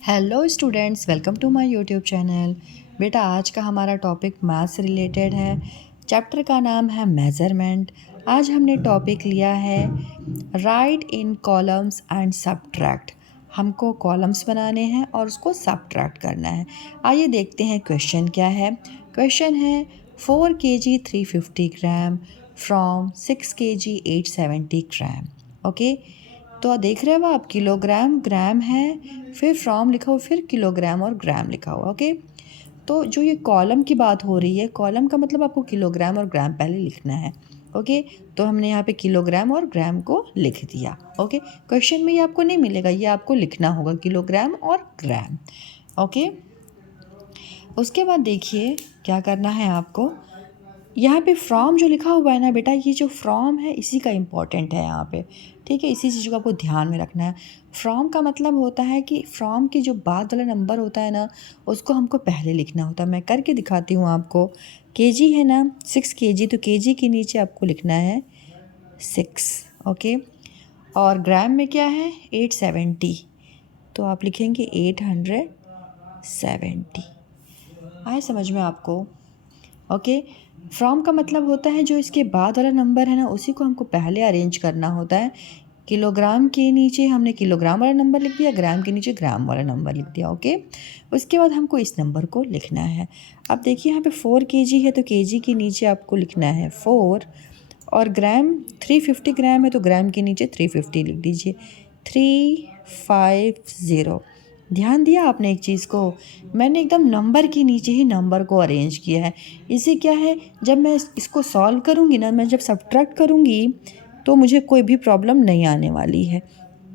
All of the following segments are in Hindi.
Hello students, welcome to my YouTube channel. बेटा, आज का हमारा टॉपिक मैथ्स से रिलेटेड है। चैप्टर का नाम है मेज़रमेंट। आज हमने टॉपिक लिया है write in columns and subtract. हमको कॉलम्स बनाने हैं और उसको सब्ट्रैक्ट करना है। आइए देखते हैं क्वेश्चन क्या है। क्वेश्चन है 4 kg 350 gram from 6 kg 870 gram. Okay, तो देख रहे हो आप, किलोग्राम ग्राम है, फिर फ्रॉम लिखा हुआ, फिर किलोग्राम और ग्राम लिखा हुआ। ओके, तो जो ये कॉलम की बात हो रही है, कॉलम का मतलब आपको किलोग्राम और ग्राम पहले लिखना है। ओके, तो हमने यहाँ पे किलोग्राम और ग्राम को लिख दिया। ओके, क्वेश्चन में ये आपको नहीं मिलेगा, ये आपको लिखना होगा किलोग्राम और ग्राम। ओके, उसके बाद देखिए क्या करना है आपको। यहाँ पे फ्रॉम जो लिखा हुआ है ना बेटा, ये जो फ्रॉम है इसी का इम्पोर्टेंट है यहाँ पे। ठीक है, इसी चीज़ को आपको ध्यान में रखना है। फ्रॉम का मतलब होता है कि फ्रॉम के जो बाद वाला नंबर होता है ना, उसको हमको पहले लिखना होता है। मैं करके दिखाती हूँ आपको। केजी है ना, 6 kg, तो केजी के नीचे आपको लिखना है 6। ओके, और ग्राम में क्या है 870, तो आप लिखेंगे 870। आए समझ में आपको? ओके, फ्रॉम का मतलब होता है जो इसके बाद वाला नंबर है ना, उसी को हमको पहले अरेंज करना होता है। किलोग्राम के नीचे हमने किलोग्राम वाला नंबर लिख दिया, ग्राम के नीचे ग्राम वाला नंबर लिख दिया। ओके, उसके बाद हमको इस नंबर को लिखना है। अब देखिए यहाँ पे 4 kg है, तो केजी के नीचे आपको लिखना है 4, और ग्राम 350 ग्राम है, तो ग्राम के नीचे 350 लिख दीजिए, 350। ध्यान दिया आपने एक चीज़ को, मैंने एकदम नंबर के नीचे ही नंबर को अरेंज किया है। इससे क्या है, जब मैं इसको सॉल्व करूँगी ना, मैं जब सब्ट्रैक्ट करूँगी तो मुझे कोई भी प्रॉब्लम नहीं आने वाली है।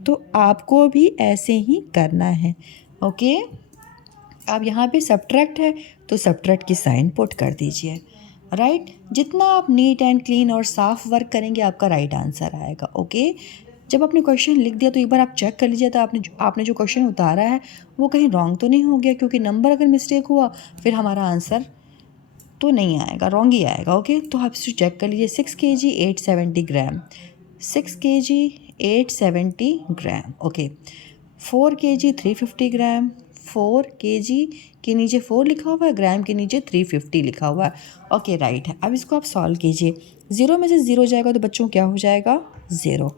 तो आपको भी ऐसे ही करना है। ओके, अब यहाँ पे सब्ट्रैक्ट है, तो सब्ट्रैक्ट की साइन पुट कर दीजिए। राइट, जितना आप नीट एंड क्लीन और साफ वर्क करेंगे, आपका राइट आंसर आएगा। ओके, जब आपने क्वेश्चन लिख दिया तो एक बार आप चेक कर लीजिए, तो आपने जो क्वेश्चन उतारा है वो कहीं रॉन्ग तो नहीं हो गया, क्योंकि नंबर अगर मिस्टेक हुआ फिर हमारा आंसर तो नहीं आएगा, रॉन्ग ही आएगा। ओके, तो आप इसे चेक कर लीजिए। 6 kg 870 ग्राम, 6 kg 870 ग्राम। ओके, 4 kg 350 ग्राम, 4 kg के नीचे 4 लिखा हुआ है, ग्राम के नीचे 350 लिखा हुआ है। ओके, राइट है। अब इसको आप सॉल्व कीजिए। 0 में से 0 जाएगा तो बच्चों क्या हो जाएगा, 0।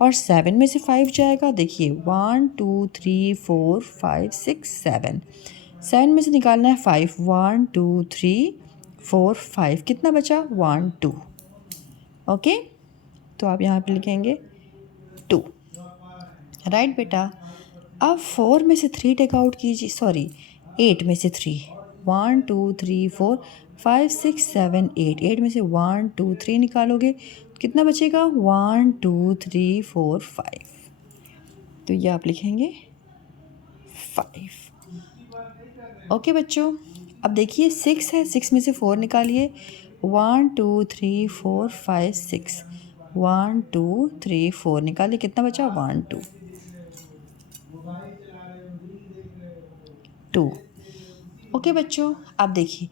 और 7 में से 5 जाएगा, देखिए 1 2 3 4 5 6 7। 7 में से निकालना है 5, 1 2 3 4 5, कितना बचा, 1 2। ओके, तो आप यहाँ पे लिखेंगे 2। राइट बेटा, अब 4 में से 3 टेक आउट कीजिए, सॉरी 8 में से 3, 1 2 3 4 5 6 7 8, 8 में से 1 2 3 निकालोगे, कितना बचेगा, 1 2 3 4 5। तो ये आप लिखेंगे 5। ओके बच्चों, अब देखिए 6 है, 6 में से 4 निकालिए, 1 2 3 4 5 6, 1 2 3 4 निकालिए, कितना बचा, 1 2 2। ओके बच्चों, अब देखिए,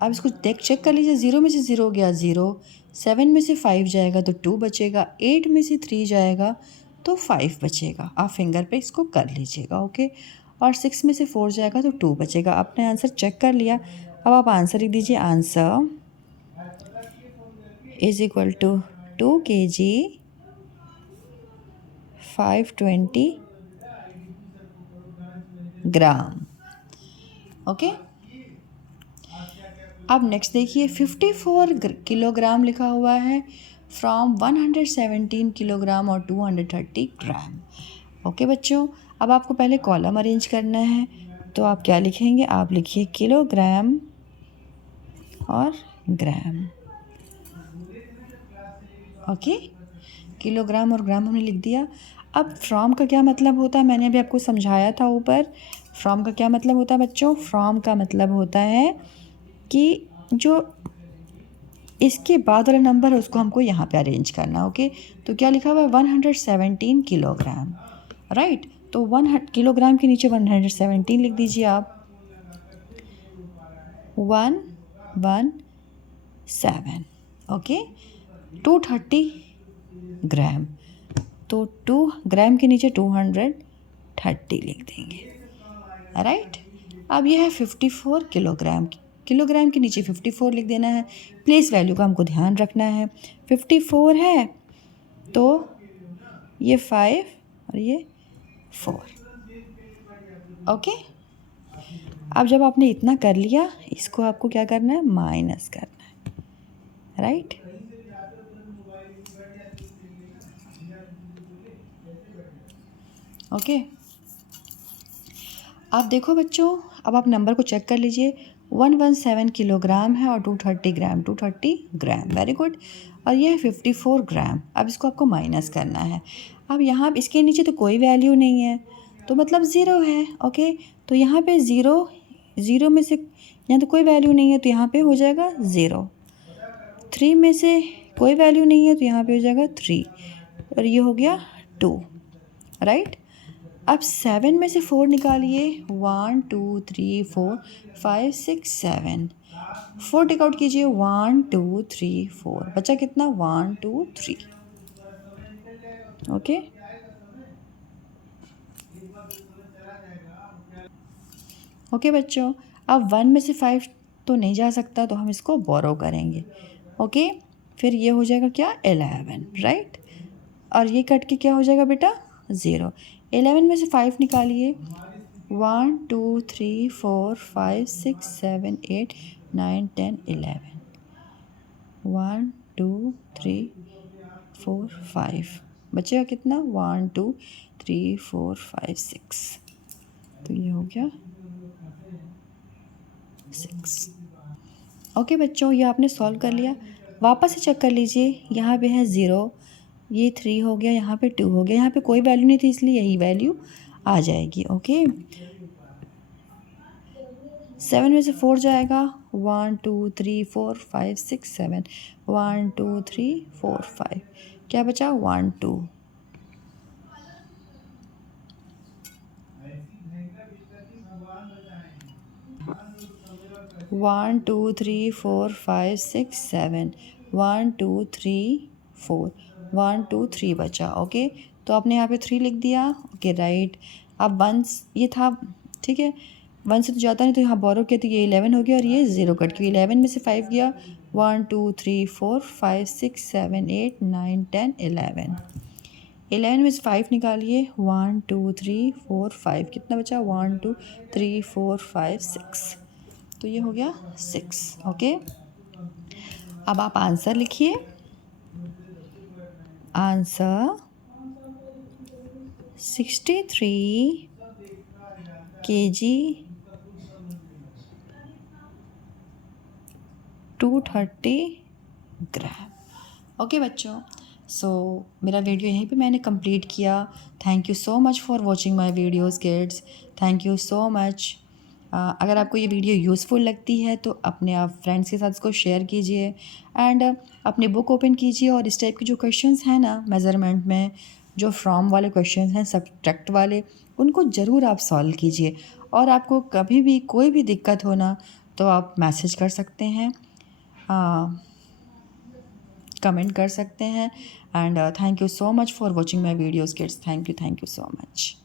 अब इसको चेक कर लीजिए। 0 में से 0 गया 0, 7 में से 5 जाएगा तो 2 बचेगा, 8 में से 3 जाएगा तो 5 बचेगा। आप फिंगर पे इसको कर लीजिएगा। ओके, और 6 में से 4 जाएगा तो 2 बचेगा। आपने आंसर चेक कर लिया। अब आप आंसर लिख दीजिए। Answer is equal to 2 kg 520 gram. Okay, अब नेक्स्ट देखिए 54 किलोग्राम लिखा हुआ है फ्रॉम 117 किलोग्राम और 230 ग्राम। ओके बच्चों, अब आपको पहले कॉलम अरेंज करना है, तो आप क्या लिखेंगे, आप लिखिए किलोग्राम और ग्राम। ओके, किलोग्राम और ग्राम हमने लिख दिया। अब फ्रॉम का क्या मतलब होता है, मैंने अभी आपको समझाया था ऊपर। फ्रॉम का क्या मतलब होता है बच्चों, फ्रॉम का मतलब होता है कि जो इसके बाद वाला नंबर है उसको हमको यहाँ पे अरेंज करना। ओके, तो क्या लिखा हुआ है, 117 किलोग्राम। राइट, तो 1 किलोग्राम के नीचे 117 लिख दीजिए आप, 117। ओके, 230 ग्राम, तो 2 ग्राम के नीचे 230 लिख देंगे। राइट। अब ये है 54 किलोग्राम। किलोग्राम के नीचे 54 लिख देना है। प्लेस वैल्यू का हमको ध्यान रखना है। 54 है तो ये 5 और ये 4। ओके। अब जब आपने इतना कर लिया, इसको आपको क्या करना है, माइनस करना है, राइट। ओके। आप देखो बच्चों, अब आप नंबर को चेक कर लीजिए। 117 किलोग्राम है और 230 ग्राम। Very good. और ये है 54 ग्राम। अब इसको आपको माइनस करना है। अब यहाँ इसके नीचे तो कोई वैल्यू नहीं है, तो मतलब ज़ीरो है। ओके, तो यहाँ पे ज़ीरो में से यहाँ तो कोई वैल्यू नहीं है, तो यहाँ पे हो जाएगा 0। 3 में से कोई वैल्यू नहीं है, तो यहाँ पे हो जाएगा 3 और ये हो गया 2, राइट। अब 7 में से 4 निकालिए। 1 2 3 4 5 6 7। 4 टेक आउट कीजिए। 1 2 3 4 बचा कितना, 1 2 3। ओके। ओके बच्चों, अब 1 में से 5 तो नहीं जा सकता, तो हम इसको बोरो करेंगे। ओके, फिर ये हो जाएगा क्या, 11, राइट। और ये कट के क्या हो जाएगा बेटा, 0। 11 में से 5 निकालिए। 1 2 3 4 5 6 7 8 9 10 11। 1 2 3 4 5 बचेगा कितना, 1 2 3 4 5 6। तो ये हो गया 6। ओके बच्चों, ये आपने सॉल्व कर लिया। वापस से चेक कर लीजिए। यहाँ पे है 0, ये 3 हो गया, यहाँ पे 2 हो गया, यहाँ पे कोई वैल्यू नहीं थी, इसलिए यही वैल्यू आ जाएगी। ओके, 7 में से 4 जाएगा। 1 2 3 4 5 6 7। 1 2 3 4 5 क्या बचा, 1 2। 1 2 3 4 5 6 7। 1 2 3 4 1 2 3 बचा। ओके, तो आपने यहाँ पे 3 लिख दिया। Okay, right. अब 1 ये था, ठीक है, 1 से तो जाता नहीं, तो यहाँ बोरो किया, तो ये 11 हो गया और ये 0 कट गया। 11 में से 5 गया। 1 2 3 4 5 6 7 8 9 10 11। 11 में से 5 निकालिए। 1 2 3 4 5 कितना बचा, 1 2 3 4 5 6। तो ये हो गया 6। ओके, अब आप आंसर लिखिए। आंसर 63 kg 230 ग्राम। ओके बच्चों, सो मेरा वीडियो यहीं पे मैंने कंप्लीट किया। Thank you so much for watching my videos kids. Thank you so much. अगर आपको ये वीडियो यूज़फुल लगती है तो अपने आप फ्रेंड्स के साथ इसको शेयर कीजिए एंड अपनी बुक ओपन कीजिए और इस टाइप के जो क्वेश्चंस हैं ना मेज़रमेंट में, जो फ्रॉम वाले क्वेश्चंस हैं, सब्ट्रैक्ट वाले, उनको ज़रूर आप सॉल्व कीजिए। और आपको कभी भी कोई भी दिक्कत हो ना, तो आप मैसेज कर सकते हैं, कमेंट कर सकते हैं। And thank you so much for watching my videos kids. Thank you so much.